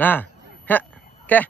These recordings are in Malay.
Nah, oke.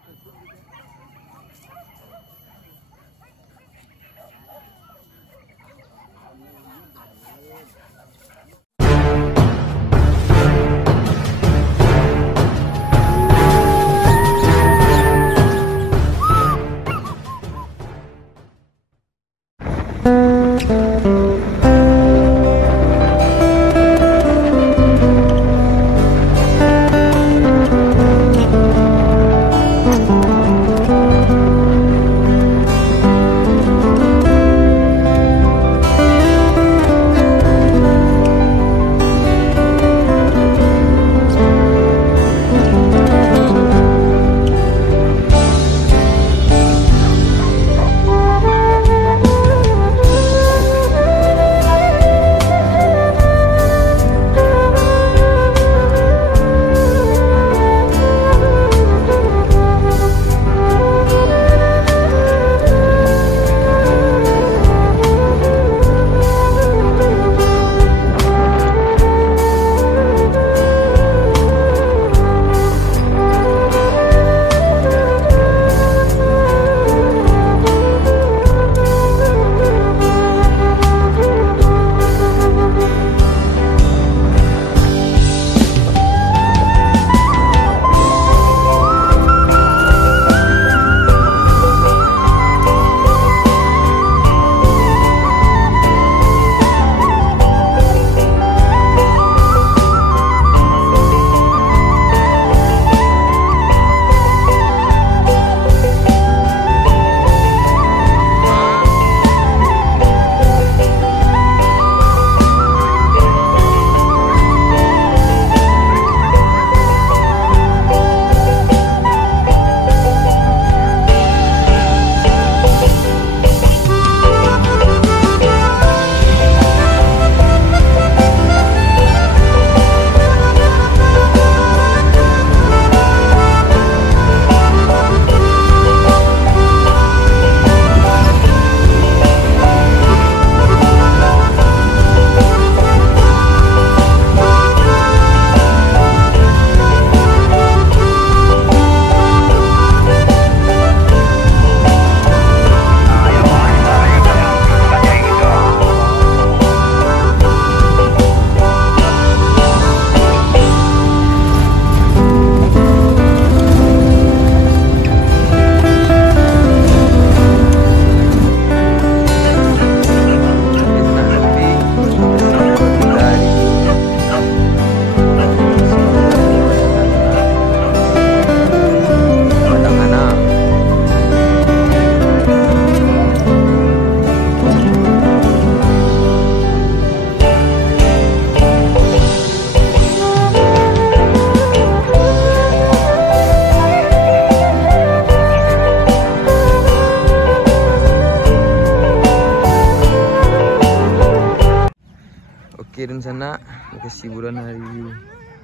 Oke, dan sana lokasi hiburan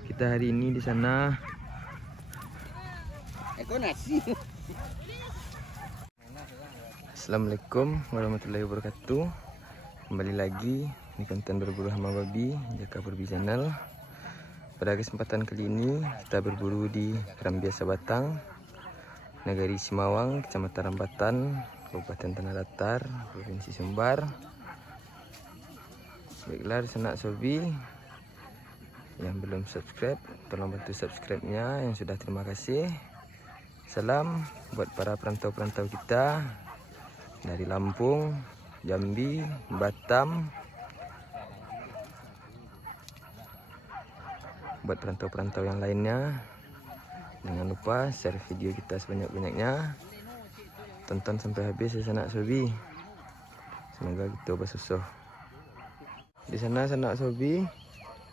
kita hari ini di sana. Assalamualaikum warahmatullahi wabarakatuh. Kembali lagi di konten berburu hama babi Jaka Purbi Channel. Pada kesempatan kali ini kita berburu di Rambiasa Batang, Negari Simawang, Kecamatan Rambatan, Kabupaten Tanah Datar, Provinsi Sumbar. Baiklah, sanak sobi yang belum subscribe, tolong bantu subscribe-nya. Yang sudah, terima kasih. Salam buat para perantau-perantau kita dari Lampung, Jambi, Batam. Buat perantau-perantau yang lainnya, jangan lupa share video kita sebanyak-banyaknya. Tonton sampai habis ya sanak sobi. Semoga kita bersusuh. Di sana sanak sobi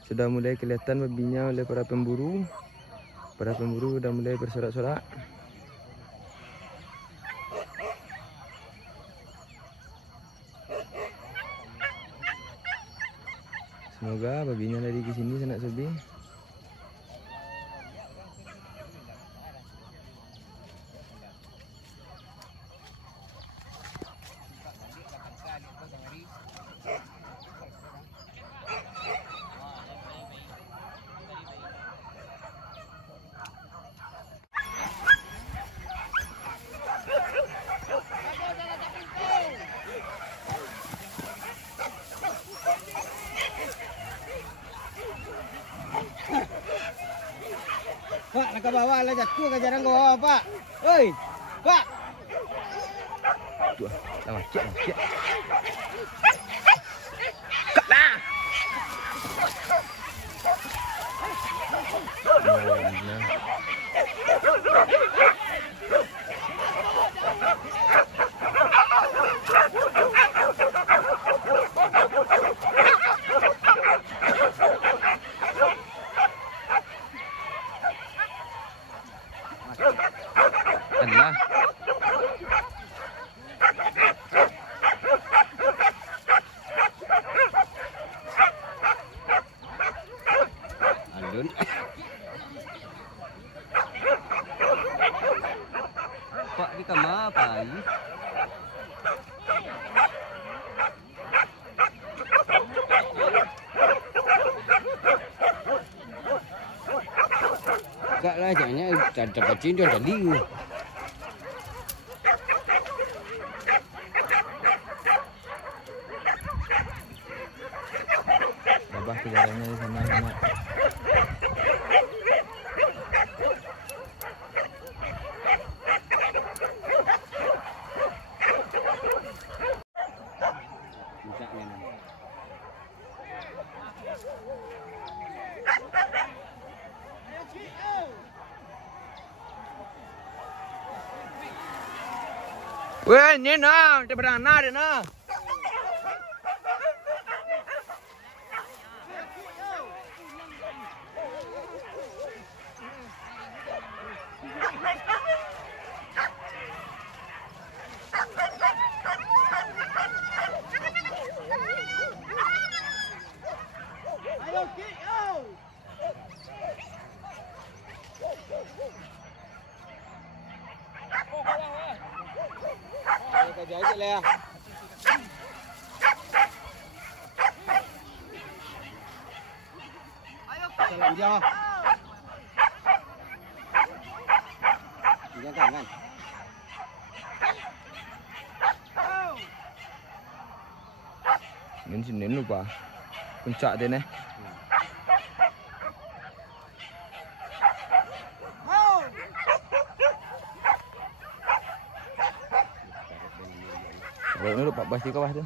sudah mulai kelihatan babinya oleh para pemburu. Para pemburu sudah mulai bersorak-sorak. Semoga babinya lari ke sini sanak sobi. Pak, nak ke bawah lah jatuh ke jarang gua, Pak. Oi, Pak. Tuh, lama cek. Kak lah. Allah. Alun. Pak di kamar apa lagi? Enggak lah, jangannya dapat cendol tadi. Babah kejarannya di sana. Weh, ni nah, dia beranak dia nah. Ayo, kick out. Kerja aja lah ya. Jalan dia. Jangan kan. Ini sini lupa. Puncak dia nih. Kalau ini lupa pasti kawah tu.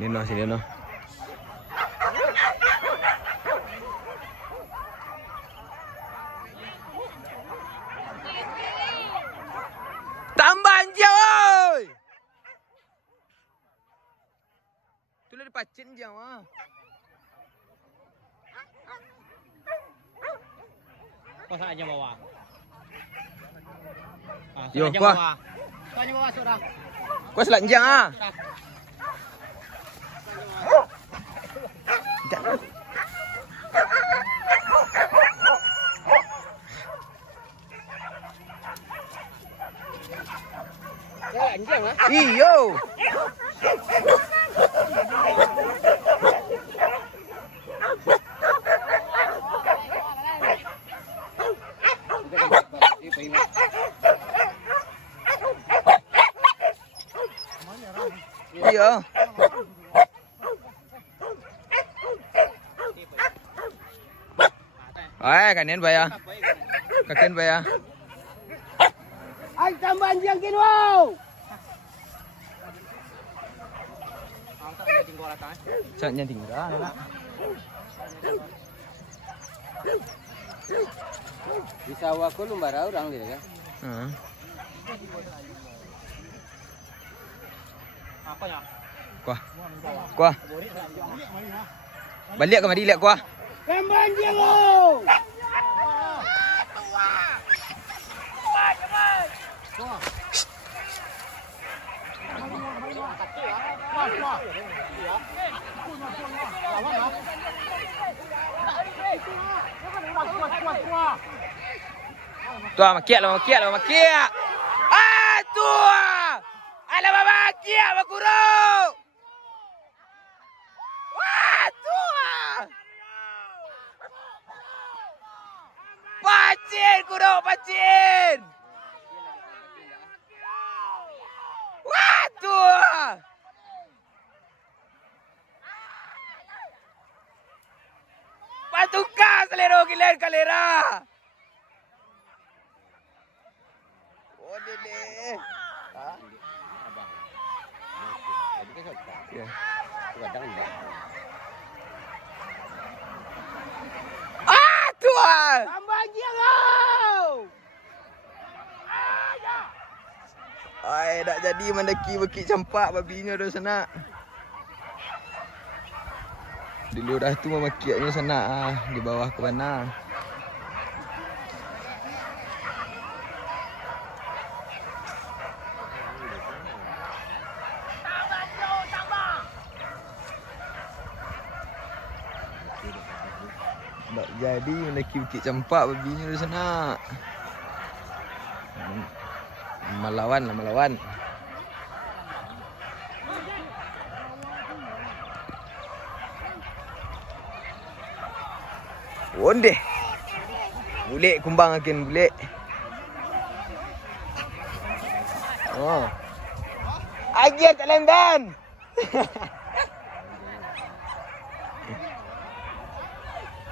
Nino sini no. Tambah anjing oi. Tu le dipacin je ah. Kau saja bawa. Yo, kuah. Kau bawa sudah. Kuah selanjang ah. Ya anjing lah. Iyo. Iya. Kanin ba ya? Kakin ba ya? Ay, tambah anjing kin wow. Saan niya tinggal? Di sawah ko lumbara orang dia kan. Apa ya? Kuah. Kuah. Balik ke mari lihat kuah. Tambah anjing lo. Tuah makiat lah, makiat lah, makiat. Ah, tuah. Alah makiat, makuro. aku dong pancin. Wah tuh. Patuka selero gilen kalera. Oh dele. Ya. Ah tuan. Tambah dia kau. Ai dak jadi mendaki Bukit Campak babinya dah sana. Dulu dah tu memakiaknya sana di bawah ke mana. Tak jadi mendaki Bukit Campak babinya dah sana. Melawan lah melawan. Onde. Bulik kumbang akin bulik. Oh. Agiat tak lemban.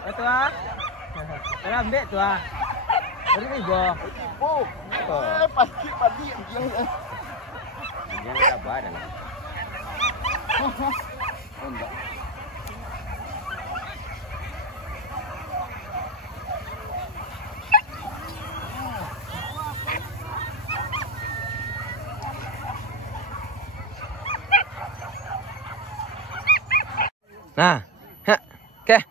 Betul ah. Dalam dek tu ah. Beri ni gua. Oh. Pasti dia. Dia dah badan. Enggak. Nah, ha, okay.